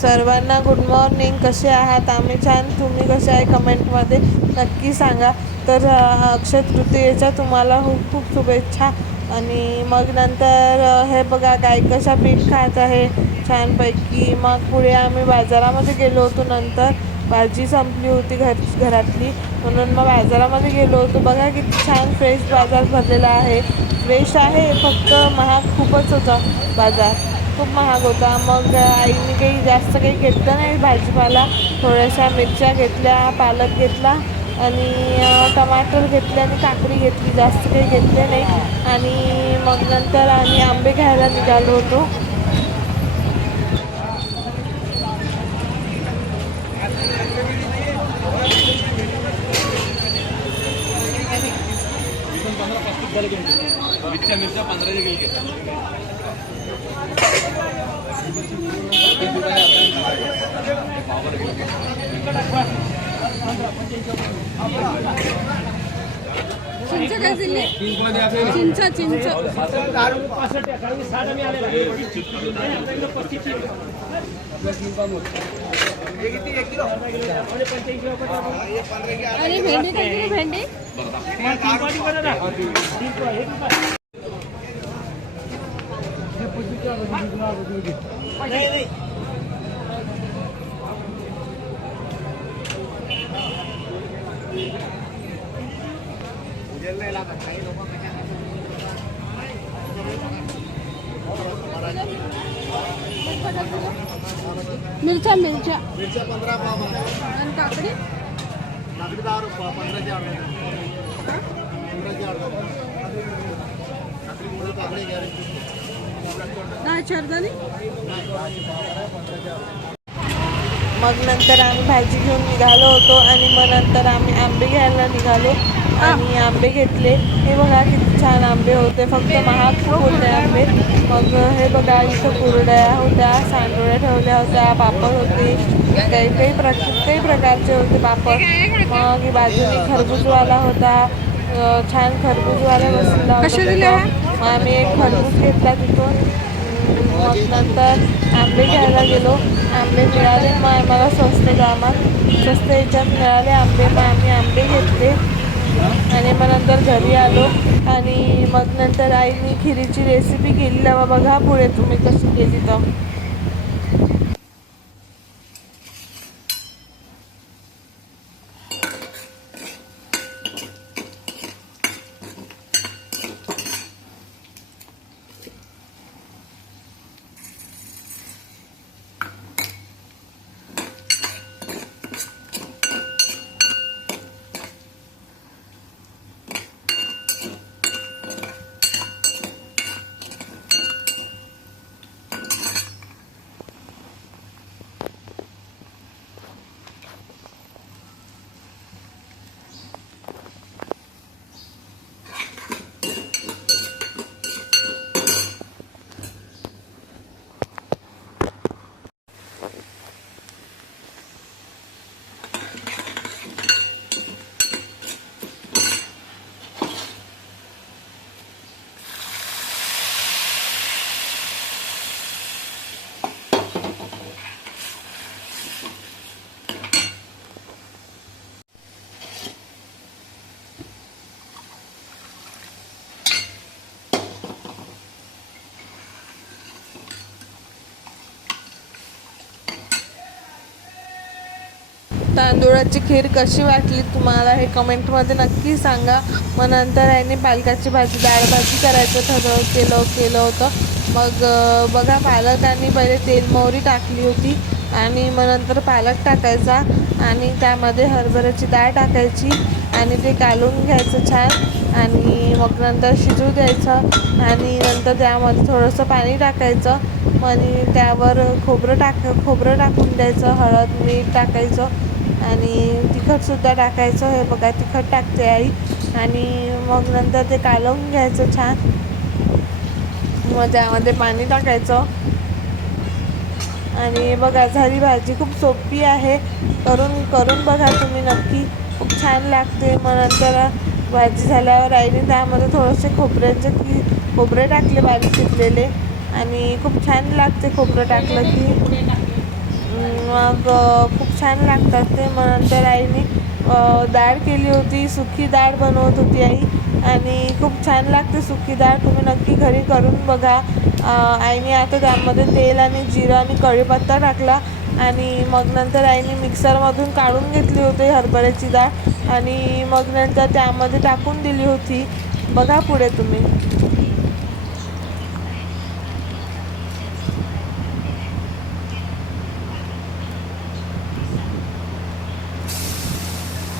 सर्वांना good morning. कसे आहात? आम्ही छान. तुम्ही कसे आहे कमेंटमध्ये नक्की सांगा. तर अक्षय तृतीयेच्या तुम्हाला खूप खूप शुभेच्छा. आणि मग नंतर हे बघा गाय कशा पीठ खात आहे छानपैकी. मग पुढे आम्ही बाजारामध्ये गेलो होतो. नंतर भाजी संपली होती घरातली, म्हणून मग बाजारामध्ये गेलो होतो. बघा किती छान फ्रेश बाजार भरलेला आहे. फ्रेश आहे, फक्त महाग खूपच होता बाजार, खूप महाग होता. मग आईने जास्त काही घेतलं नाही भाजीपाला. थोड्याशा मिरच्या घेतल्या, पालक घेतला आणि टमाटर घेतले आणि काकडी घेतली, जास्त काही घेतले नाही. आणि मग नंतर आम्ही आंबे घ्यायला निघालो होतो. चिंच काय दिली? चिंच चिंच आणि भेंडी काय दिली? भेंडी मिरच्या मिरच्या 15 पाव आणि काकडी काकडी 10 रुपये 15चे अर्धा 15चे अर्धा काकडी मुळे काकडी गॅरंटी काय चरदानी. मग नंतर आम्ही भाजी घेऊन निघालो होतो. आणि मग नंतर आम्ही आंबे घ्यायला निघालो आणि आंबे घेतले. हे बघा किती छान आंबे होते, फक्त महाग खूप होते आंबे. मग हे बघा इथं कुरड्या होत्या, सांडोळ्या ठेवल्या होत्या, पापड होते, काही प्रकारचे होते पापड. मग ही बाजूने खरबूजवाला होता, छान खरबूजवाला बसला होता. मग आम्ही एक खरबूज घेतला तिथून. मग नंतर आंबे घ्यायला गेलो. आंबे मिळाले, मग आम्हाला स्वस्त ह्याच्यात मिळाले आंबे. मग आम्ही आंबे घेतले आणि मग नंतर घरी आलो. आणि मग नंतर आईने खिरीची रेसिपी केली. बघा पुढे तुम्ही कशी केली तर. तांदूळाची खीर कशी वाटली तुम्हाला हे कमेंटमध्ये नक्की सांगा. मग नंतर याने पालकाची भाजी, डाळ भाजी करायचं केलं होतं. मग बघा पालकांनी पहिले तेल मोहरी टाकली होती आणि मग नंतर पालक टाकायचा आणि त्यामध्ये हरभऱ्याची डाळ टाकायची आणि ते कालवून घ्यायचं छान. आणि मग नंतर शिजू द्यायचं आणि नंतर त्यामध्ये थोडंसं पाणी टाकायचं आणि त्यावर खोबरं टाकून द्यायचं, हळद मीठ टाकायचं आणि तिखटसुद्धा टाकायचं. हे बघा तिखट टाकते आई. आणि मग नंतर ते कालवून घ्यायचं छान. मग त्यामध्ये पाणी टाकायचं आणि बघा झाली भाजी. खूप सोपी आहे, करून बघा तुम्ही नक्की, खूप छान लागते. मग नंतर भाजी झाल्यावर आईने त्यामध्ये थोडेसे खोबरे टाकले बारीक चिरलेले आणि खूप छान लागते खोबरं टाकलं की. मग खूप छान लागतात ते. मग नंतर आईने डाळ केली होती, सुकी डाळ बनवत होती आई आणि खूप छान लागते सुकी डाळ. तुम्ही नक्की घरी करून बघा. आईने आता त्यामध्ये तेल आणि जिरं आणि कढीपत्ता टाकला आणि मग नंतर आईने मिक्सरमधून काढून घेतली होती हरभऱ्याची डाळ आणि मग नंतर त्यामध्ये टाकून दिली होती. बघा पुढे तुम्ही.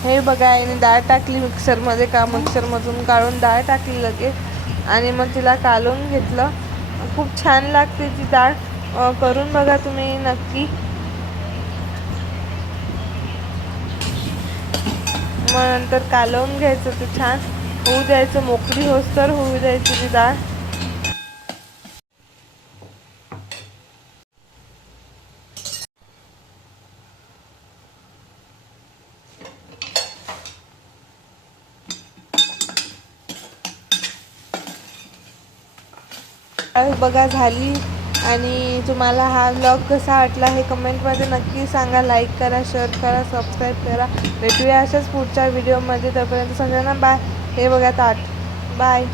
हे बघा आईने डाळ टाकली मिक्सरमध्ये, मिक्सरमधून काढून डाळ टाकली लगेच आणि मग तिला कालवून घेतलं. खूप छान लागते ती डाळ. करून बघा तुम्ही नक्की. मग नंतर कालवून घ्यायचं ते छान होऊ द्यायचं, मोकळी होईस्तोवर होऊ द्यायची ती डाळ. बघा झाली. आणि तुम्हाला हा व्लॉग कसा वाटला हे कमेंटमध्ये नक्की सांगा. लाईक करा, शेअर करा, सबस्क्राईब करा. भेटूया अशाच पुढच्या व्हिडिओमध्ये. तोपर्यंत सगळ्यांना बाय. हे बघा ताट. बाय.